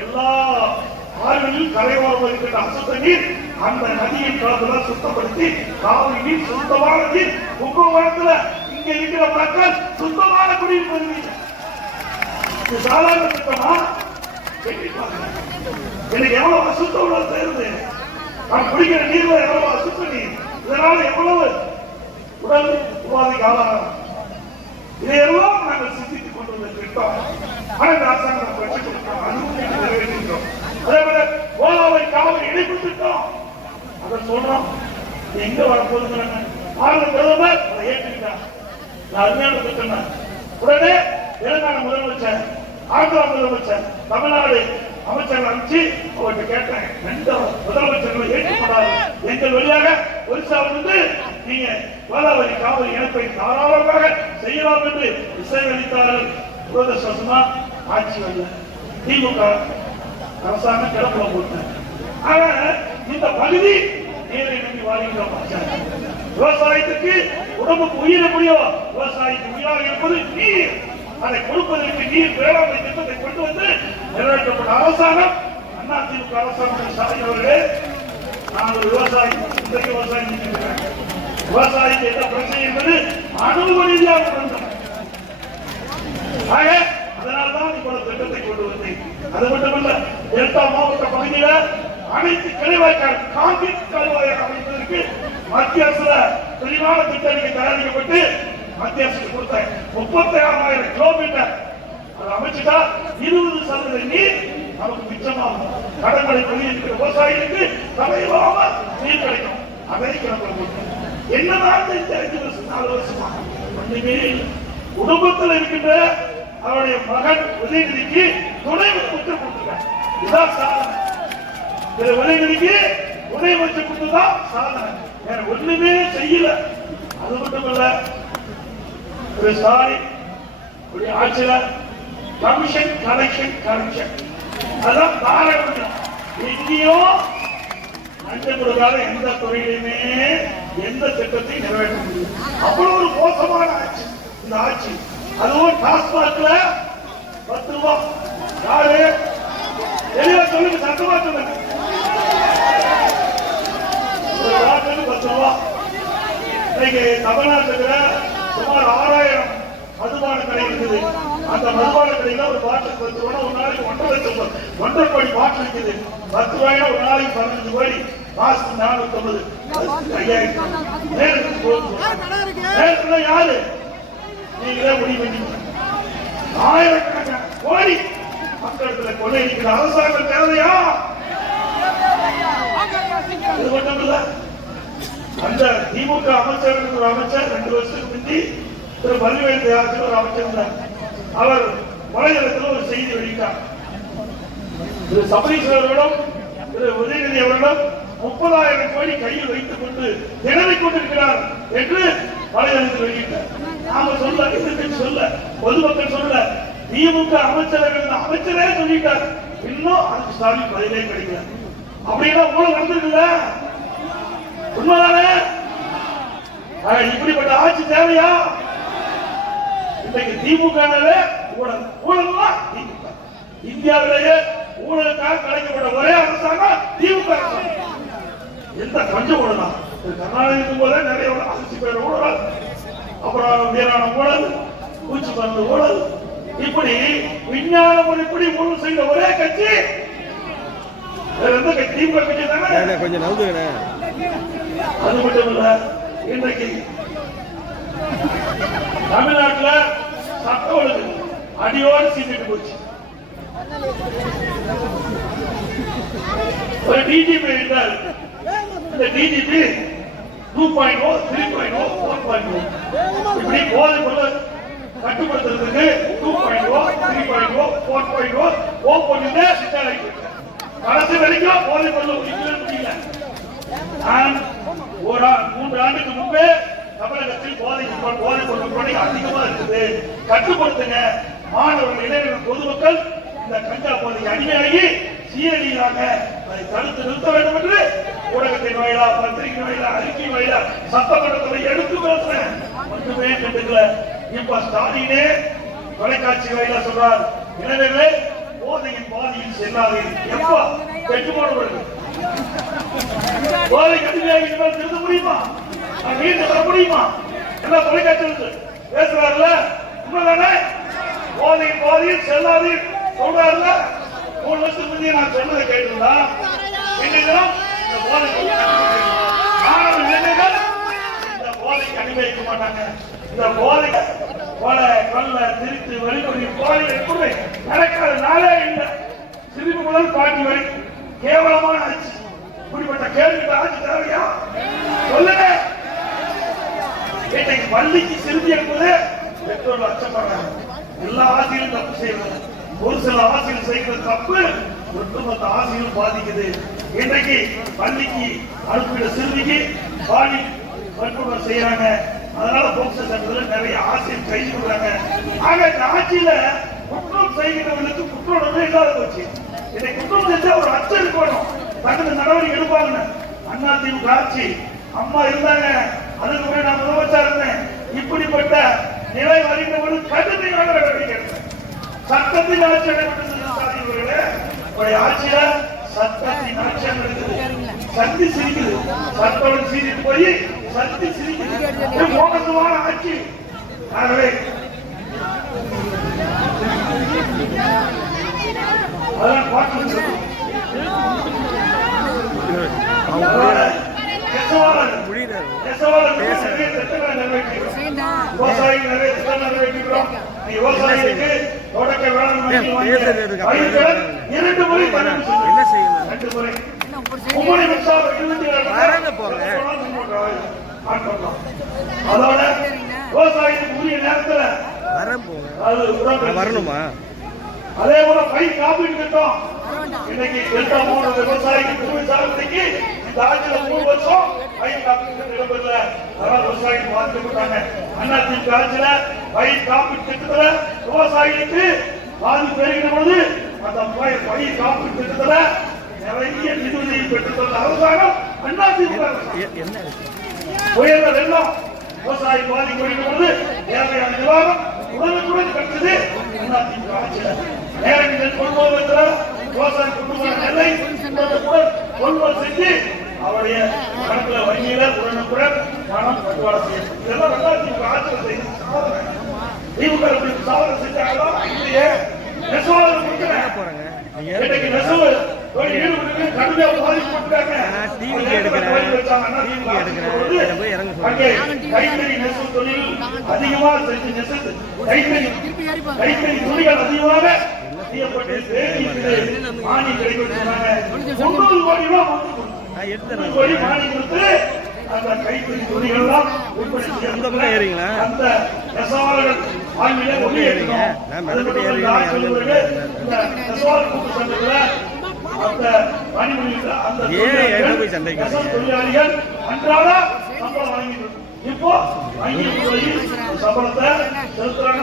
எல்லா ஆறுகளில் கரையோரம் இருக்கிற அசுத்த நீர் அந்த நதியின் காலத்துல சுத்தப்படுத்தி காவிரி நீர் சுத்தமான நீர் கும்பகோணத்துல இங்க இருக்கிற மக்கள் சுத்தமான குடியிருப்பு. இது சாதாரண திட்டமா? எனக்கு எவ்வளவு அசுத்தம் சேருது. நான் குடிக்கிற நீர்ல எவ்வளவு அசுத்த நீர், இதனால எவ்வளவு உடல் உபாதைக்கு ஆளாகிறோம். இதையெல்லாம் நாங்கள் சிந்தித்துக் கொண்டு வந்த திட்டம். ஆனால் அரசாங்கம் பெற்றுக் கொடுக்கிறோம், அனுமதி நிறைவேற்றுகிறோம். அதே போல கோதாவரி காவிரி இணைப்பு திட்டம் அதை சொல்றோம். எங்க வரப்போகுது பாரத பிரதமர் அதை ஏற்றுக்கிட்டார். அருமையான திட்டம். உடனே தெலுங்கானா முதலமைச்சர், ஆந்திரா முதலமைச்சர், தமிழ்நாடு அமைச்சர்கள் அனுப்பிச்சு அவர்கிட்ட கேட்டேன். 2 முதலமைச்சர்களை ஏற்றுக்கொண்டாரு. எங்கள் வழியாக ஒரிசாவிலிருந்து நீங்க கோதாவரி காவிரி இணைப்பை தாராளமாக செய்யலாம் என்று இசையளித்தார்கள். துரதிருஷ்டவசமா ஆட்சி வரல. திமுக அரசாங்கம் கிளம்பல போட்டாங்க. ஆக இந்த பகுதி நீரை நம்பி வாழ்கின்றோம். விவசாயத்துக்கு உடம்புக்கு உயிர முடியும். விவசாயத்துக்கு உயிராக இருப்பது நீர். அதை கொடுப்பதற்கு நீர் வேளாண்மை திட்டத்தை கொண்டு வந்து நிறைவேற்றப்பட்ட அரசாங்கம் அதிமுக அரசாங்கம். ஸ்டாலின் அவர்களே, நான் ஒரு விவசாயி, இன்றைக்கு விவசாயம் செஞ்சிருக்கிறேன். விவசாயிக்கு என்ன பிரச்சனை என்பது அனுபவ ரீதியாக நடந்தது. ஆக அதனால்தான் இவ்வளவு திட்டத்தை கொண்டு வந்தேன். அது மட்டுமல்ல, டெல்டா மாவட்ட பகுதியில அனைத்து கழிவாய்க்கால் கான்கிரீட் கழிவாய்க்கால் அமைப்பதற்கு மத்திய அரசுல தெளிவான திட்டங்களை தயாரிக்கப்பட்டு மத்திய அரசுக்கு கொடுத்தேன். 36,000 கிலோமீட்டர் அதை அமைச்சுட்டா 20% நீர் நமக்கு மிச்சமாகும். கடற்கரை பகுதியில் இருக்கிற விவசாயிகளுக்கு தலையிலாம நீர் கிடைக்கும். அதை கிளம்ப போட்டேன். என்னதான் 5 வருஷம் 4 வருஷமா ஒன்றுமே குடும்பத்தில் இருக்கின்ற அவருடைய மகன் உதயநிதிக்கு துணை முதலமைச்சர் கொடுத்திருக்காங்க. இதுதான் சாதனை. உதயநிதிக்கு துணை முதலமைச்சர் கொடுத்ததுதான் சாதனை. வேற ஒண்ணுமே செய்யல. அது மட்டுமல்ல, ஸ்டாலின் ஆட்சியில கமிஷன் கலெக்ஷன் கரப்ஷன் அதான் தாராளம். எங்கேயும் லஞ்சம் கொடுக்காத எந்த துறையிலுமே எந்த திட்டத்தையும் நிறைவேற்ற முடியும். அவ்வளவு ஒரு மோசமான ஆட்சி இந்த ஆட்சி. அதுவும் டாஸ்மாக்ல 10 ரூபாய். யாரு தெளிவா சொல்லுங்க, சத்தமா சொல்லுங்க. ஒரு பாட்டில் 10 ரூபாய். இன்னைக்கு தமிழ்நாட்டுல சுமார் 6,000 மதுபான கடை இருக்குது. அந்த மதுபான கடையில ஒரு பாட்டில் 10 ரூபாய். ஒரு நாளைக்கு 1.5 கோடி பாட்டில் இருக்குது. 10 ரூபாய் ஒரு நாளைக்கு 15 கோடி. காசு 450. 5,000 நேரத்துல யாரு நீங்களே முடிவு பண்ணி ஆயிரக்கணக்கான கோடி மக்களிடத்தில் கொள்ளையடிக்கிற அரசாங்கம் தேவையா? இது மட்டுமல்ல, அந்த திமுக அமைச்சர் ஒரு அமைச்சர் 2 வருஷத்துக்கு முந்தி திரு பல்வேறு ஒரு அமைச்சர் இருந்தார். அவர் வலைதளத்தில் ஒரு செய்தி வெளியிட்டார். திரு சபரீஸ்வரர்களும் திரு உதயநிதி அவர்களும் 30,000 கோடி கையில் வைத்துக் கொண்டு திணறிக் கொண்டிருக்கிறார் என்று வலைதளத்தில் வெளியிட்டார். நாம சொல்ல, எதிர்க்கட்சி சொல்ல, பொதுமக்கள் சொல்ல, திமுக அமைச்சர்கள் அமைச்சரே சொல்லிட்டார். இன்னும் அதுக்கு ஸ்டாலின் பதிலே கிடைக்கல. அப்படின்னா ஊழல் நடந்திருக்குல்ல, உண்மைதானே? இப்படிப்பட்ட ஆட்சி தேவையா? இன்றைக்கு திமுகவே ஊழல் ஊழல் திமுக. இந்தியாவிலேயே ஊழலுக்காக கலைக்கப்பட்ட ஒரே அரசாங்கம் திமுக அரசாங்கம். எந்த கொஞ்சம் ஊழலாம் கர்நாடகம் போல நிறைய அரசு பேர் ஊழல், அப்புறம் வீரான ஊழல், பூச்சி மருந்து ஊழல், இப்படி விஞ்ஞான முறைப்படி ஊழல் செய்த ஒரே கட்சி திமுக கட்சி தானே. கொஞ்சம் நவுதுங்கண்ணே. அது மட்டும் இல்ல, இன்றைக்கு தமிழ்நாட்டில் சட்ட ஒழுங்கு அடியோடு சீக்கிட்டு போச்சு. ஒரு டிஜிபி இருந்தார். இந்த டிஜிபி 2.0, 3.0, 4.0 இப்படி போதை பொருள் கட்டுப்படுத்துறதுக்கு 2.0, 3.0, 4.0 ஓப்பனிலே சித்தாரை கடைசி வரைக்கும் போதை பொருள் முடியல. நான் 3 ஆண்டுக்கு முன்பே தமிழகத்தில் போதை பொருள் அதிகமா இருக்குது, கட்டுப்படுத்துங்க, மாணவர்கள், இளைஞர்கள், பொதுமக்கள் இந்த கஞ்சா போதைக்கு அடிமையாகி சீரழிகிறாங்க, அதை தடுத்து நிறுத்த வேண்டும் என்று ஊடகத்தின் வாயிலா, பத்திரிகை வாயிலா, அறிக்கை வாயிலா, சட்டமன்றத்தை எடுத்து பேசுறேன். ஒன்றுமே கண்டுக்கல. இப்ப ஸ்டாலினே தொலைக்காட்சி வாயிலா சொல்றார், இளைஞர்களே போதையின் பாதையில் செல்லாது. எப்ப கெட்டு போனவர்கள் போதை கடுமையாக திருத்த முடியுமா? வீட்டு தர முடியுமா? எல்லாம் தொலைக்காட்சி பேசுறாருல, உண்மைதானே? போதையின் பாதையில் செல்லாது சொல்றாருல. 3 வருஷத்துக்கு முந்தைய நான் சொன்னதை கேட்டிருந்தா இந்த போதைக்கு இந்த போதைக்கு அனுபவிக்க மாட்டாங்க. இந்த போதை கொலை, கொள்ள, திருட்டு, வழிபறி, போதை எப்படி நடக்காத நாளே இல்லை. சிறுமி முதல் பாட்டி வரை கேவலமான ஆட்சி. இப்படிப்பட்ட கேள்வி ஆட்சி தேவையா? சொல்லுங்க. இன்னைக்கு பள்ளிக்கு சிறுமி என்பது பெற்றோர்கள் அச்சப்படுறாங்க. எல்லா ஆசிரியரும் தப்பு செய்யறாங்க. ஒரு சில ஆசிரியர் செய்கிற தப்பு ஒட்டுமொத்த ஆசிரியரும் பாதிக்குது. இன்றைக்கு பள்ளிக்கு அனுப்பிட சிறுமிக்கு பாலி வன்கொடுமை செய்யறாங்க. அதனால போக்சோ சட்டத்தில் நிறைய ஆசிரியர் கைது பண்றாங்க. ஆக இந்த ஆட்சியில குற்றம் செய்கிறவர்களுக்கு குற்றம் இல்லாத போச்சு. இன்னைக்கு குற்றம் செஞ்சா ஒரு அச்சம் இருக்கணும், தகுந்த நடவடிக்கை எடுப்பாங்க. அண்ணா திமுக ஆட்சி அம்மா இருந்தாங்க, அதுக்கு போய் நான் முதலமைச்சர் இருந்தேன். இப்படிப்பட்ட நிலை வருகின்ற கடுமையான நடவடிக்கை எடுத்தேன். சட்டத்தின் ஆட்சி நடைபெற்றது. ஆட்சியில சட்டத்தின் ஆட்சி நடக்குது. சக்தி சிரிக்குது, சட்டம் சீரிட்டு போய் சக்தி சிரிக்குது. மோசமான ஆட்சி. ஆகவே அதான் பார்த்து விவசாயிகள் நிறைய திட்டம் நிறைவேற்றிக்கிறோம். விவசாயிகளுக்கு தொடக்க வேளாண் 2 முறை என்ன செய்யணும்? 2 முறை மும்முனை மின்சாரம் 27 அதோட விவசாயிகளுக்கு உரிய நேரத்தில் வரணுமா? அதே போல பயிர் காப்பீடு திட்டம் இன்னைக்கு டெல்டா மாவட்ட விவசாயிக்கு பூமி சாகுபடிக்கு இந்த ஆட்சியில 3 வருஷம் பயிர் காப்பீடு திட்டம் இடம்பெறல. அதனால விவசாயிகள் பாதிக்கப்பட்டாங்க. அண்ணா திமுக ஆட்சியில பயிர் காப்பீடு திட்டத்துல விவசாயிகளுக்கு பாதிப்பு பெருகிற பொழுது அந்த பயிர் காப்பீடு திட்டத்துல நிறைய நிதி பெற்றுத் தந்த அரசாங்கம் அண்ணா திமுக. உயர்ந்த வெள்ளம் விவசாயி பாதிக்கப்படுகிற பொழுது தேவையான நிவாரணம் உடனுக்குடன் கிடைச்சது அண்ணா திமுக ஆட்சியில. நேரடி நெல் கொள்முதல் விவசாயி கொண்டு போன நெல்லை கொள்முதல் செஞ்சு அவருடைய கணக்குல வங்கியில உடனுக்குடன் பணம் பட்டுவாடா செய்யும். இதெல்லாம் அண்ணா திமுக ஆட்சியில செய்து திமுக சாதனை செஞ்சாங்களோ இல்லையே. நெசவாளர் கொடுக்கிறேன் இன்னைக்கு நெசவு கடுமையாக பாதிக்கப்பட்டாங்க. கைத்தறி நெசவு தொழில் அதிகமாக கைத்தறி துணிகள் அதிகமாக செய்யப்பட்டு மானியம் கிடைக்கிறாங்க. 90 கோடி ரூபாய் மானியம் கொடுத்து அந்த கைத்தறி துணிகள் எல்லாம் உற்பத்தி செய்ய அந்த நெசவாளர்கள் ஆங்கில வெளியேற்றணும். அந்த பணிபுரிகிற அந்த தொழிலாளிகள் அன்றாட சம்பளம் வாங்கிட்டு இப்போ சம்பளத்தை செலுத்துறாங்க.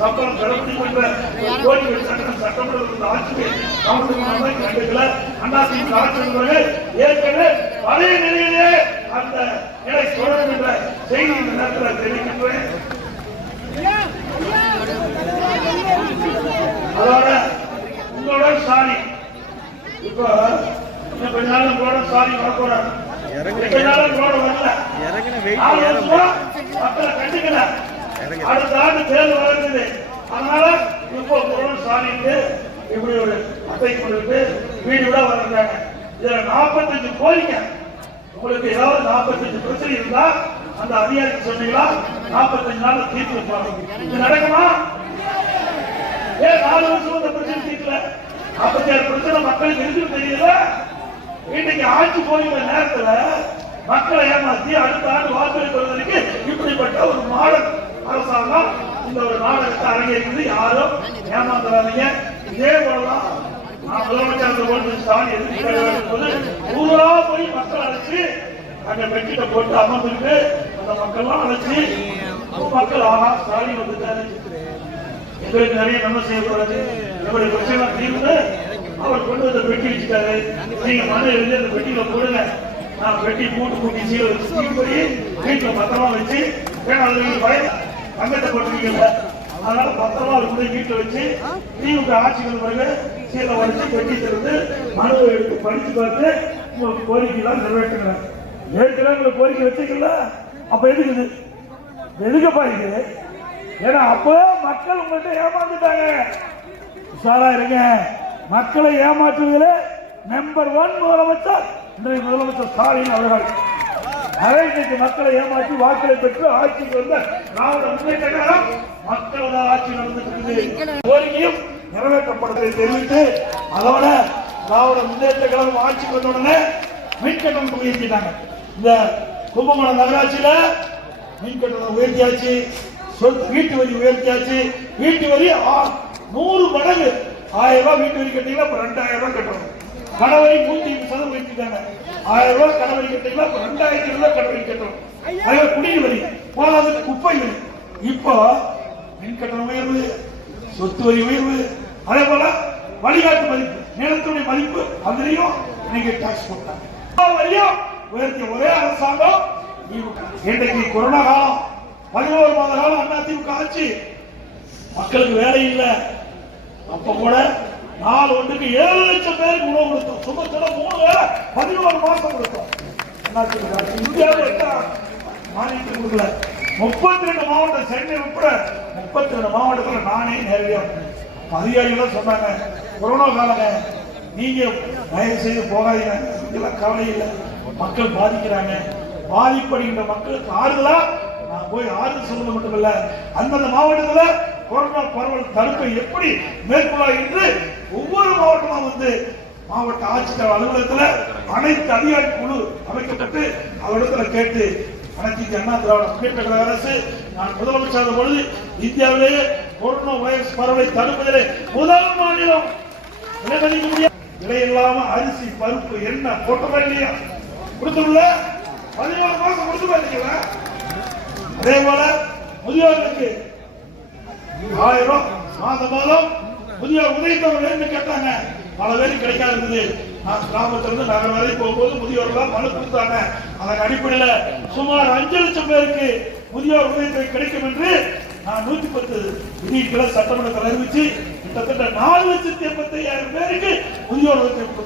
சம்பளம் பெற முடியும் என்ற கோரிக்கை சட்டமன்ற ஆட்சியை கண்டுக்கல. அண்ணா திமுக ஆட்சி ஏற்கனவே பழைய நிலையிலே அந்த நிலை தொடரும் என்ற செய்தி இந்த நேரத்தில் தெரிவிக்கின்றேன். ஸ்டாலின் வரக்கூடாது. இறங்குன வரல. இறங்குன வெயிட் 4 ஏற வருஷமா மக்களை கண்டிக்கல. அடுத்த ஆண்டு தேர்தல் வருது. அதனால இப்போ ஸ்டாலின் இப்படி ஒரு அட்டை கொடுத்து வீடு விட வர்றாங்க. இதுல 45 கோரிக்கை. உங்களுக்கு ஏதாவது 45 பிரச்சனை இருந்தா அந்த அதிகாரிக்கு சொன்னீங்களா 45 நாள் தீர்த்து வைப்பாங்க. இது நடக்குமா? ஏன் 4 வருஷம் இந்த பிரச்சனை தீர்க்கல? 46 பிரச்சனை மக்களுக்கு இருக்கு தெரியல. இன்னைக்கு ஆட்சி போகிற நேரத்துல மக்களை ஏமாத்தி அடுத்த ஆண்டு வாக்களிப்பதற்கு இப்படிப்பட்ட ஒரு மாடல் அரசாங்கம் இந்த ஒரு நாடகத்தை அரங்கேற்கிறது. யாரும் ஏமாந்துடாதீங்க. இதே போலதான் நான் முதலமைச்சர் ஸ்டாலின் எதிர்ப்பு ஊரா போய் மக்கள் அழைச்சு அங்க பெட்டிட்ட போட்டு அமர்ந்துட்டு அந்த மக்கள்லாம் அழைச்சி மக்கள் ஆகா ஸ்டாலின் வந்துட்டாரு, எங்களுக்கு நிறைய நன்மை செய்யக்கூடாது, எங்களுடைய பிரச்சனை தீர்ந்து அவர் கொண்டு வந்து பெட்டி வச்சுட்டாரு, நீங்க மனு எழுதி அந்த பெட்டியில போடுங்க, நான் பெட்டி போட்டு கூட்டி சீல வச்சு போய் வீட்டுல பத்திரமா வச்சு பயம் தங்கத்தை போட்டுருக்கீங்கல்ல, அதனால பத்திரமா அவர் வீட்டுல வச்சு திமுக ஆட்சிகள் பிறகு சீலை வச்சு பெட்டி திறந்து மனுவை எடுத்து படிச்சு பார்த்து உங்களுக்கு கோரிக்கைலாம் நிறைவேற்றுகிறேன். ஏற்கனவே உங்களுக்கு கோரிக்கை வச்சுக்கல, அப்ப எதுக்குது எதுக்கப்பா இது? ஏன்னா அப்போ மக்கள் உங்கள்கிட்ட ஏமாந்துட்டாங்க. உஷாரா இருங்க. மக்களை ஏமாற்றுவதில் நம்பர் 1 முதலமைச்சர் இன்றைய முதலமைச்சர் ஸ்டாலின் அவர்கள். அதை இன்னைக்கு மக்களை ஏமாற்றி வாக்களை பெற்று ஆட்சிக்கு வந்த திராவிட முன்னேற்ற கழகம் மக்களோட ஆட்சி நடந்துட்டு கோரிக்கையும் நிறைவேற்றப்படுவதை தெரிவித்து அதோட திராவிட முன்னேற்ற கழகம் ஆட்சிக்கு வந்த உடனே மின்கட்டணம் உயர்த்திட்டாங்க. இந்த கும்பகோணம் நகராட்சியில மின்கட்டணம் உயர்த்தியாச்சு, வீட்டு வரி உயர்த்தியாச்சு. வீட்டு வரி 100 மடங்கு. 1000 ரூபாய் வீட்டு வரி கட்டிங்களா இப்ப 2000 ரூபாய் கட்டணும். கடவரி 150% உயர்த்திட்டாங்க. 1000 ரூபாய் கடவரி கட்டிங்களா இப்ப 2000 ரூபாய் கடவரி கட்டணும். அதே குடிநீர் வரி போதாது, குப்பை வரி. இப்போ மின்கட்டணம் உயர்வு, சொத்து வரி உயர்வு, அதே போல வழிகாட்டு மதிப்பு, நிலத்துடைய மதிப்பு அதுலயும் நீங்க டாக்ஸ் போட்டாங்க. வரியும் உயர்த்திய ஒரே அரசாங்கம் இன்றைக்கு கொரோனா காலம் 11 மாத காலம் அதிமுக ஆட்சி, மக்களுக்கு வேலை இல்லை. அப்ப கூட நாள் ஒன்றுக்கு 7 லட்சம் பேருக்கு உணவு கொடுத்தோம். சுமத்துல 3 வேலை 11 மாசம் கொடுத்தோம். இந்தியாவில் மானியத்தில் கொடுக்கல. 32 மாவட்டம், சென்னை உட்பட 32 மாவட்டத்தில் நானே நேரடியாக அதிகாரிகள் சொன்னாங்க, கொரோனா காலங்க நீங்க தயவு செய்து போகாதீங்க, இதெல்லாம் கவலை இல்லை, மக்கள் பாதிக்கிறாங்க, பாதிப்படுகின்ற மக்களுக்கு ஆறுதலா நான் போய் ஆறுதல் சொல்வது மட்டுமல்ல, அந்தந்த மாவட்டத்தில் கொரோனா பரவல் தடுப்பை எப்படி மேற்கொள்ள என்று ஒவ்வொரு மாவட்டமா வந்து மாவட்ட ஆட்சித்தலைவர் அலுவலகத்தில் அனைத்து அதிகாரி குழு அமைக்கப்பட்டு அவரிடத்துல கேட்டு அனைத்து அண்ணா திராவிட முன்னேற்ற கழக அரசு நான் முதலமைச்சர் பொழுது இந்தியாவிலேயே கொரோனா வைரஸ் பரவலை தடுப்பதிலே முதல் மாநிலம் விலைமதிக்க முடியாது. விலை இல்லாம அரிசி பருப்பு எண்ணெய் போட்டதா இல்லையா? கொடுத்துள்ள 11 மாசம் கொடுத்து பாத்தீங்களா? அதே போல முதியோர்களுக்கு 1000 ரூபாய் மாதம் முதியோர் உதவித்தொகை கேட்டாங்க. பல பேருக்கு கிடைக்காது இருந்தது. நான் கிராமத்திலிருந்து நகர் வரை போகும்போது முதியோர்கள் மனு கொடுத்தாங்க. அதன் அடிப்படையில் சுமார் 5 லட்சம் பேருக்கு முதியோர் உதவித்தொகை கிடைக்கும் என்று நான் 110 விதிகளை சட்டமன்றத்தில் அறிவிச்சு கிட்டத்தட்ட 4,85,000 பேருக்கு முதியோர் உதவித்தொகை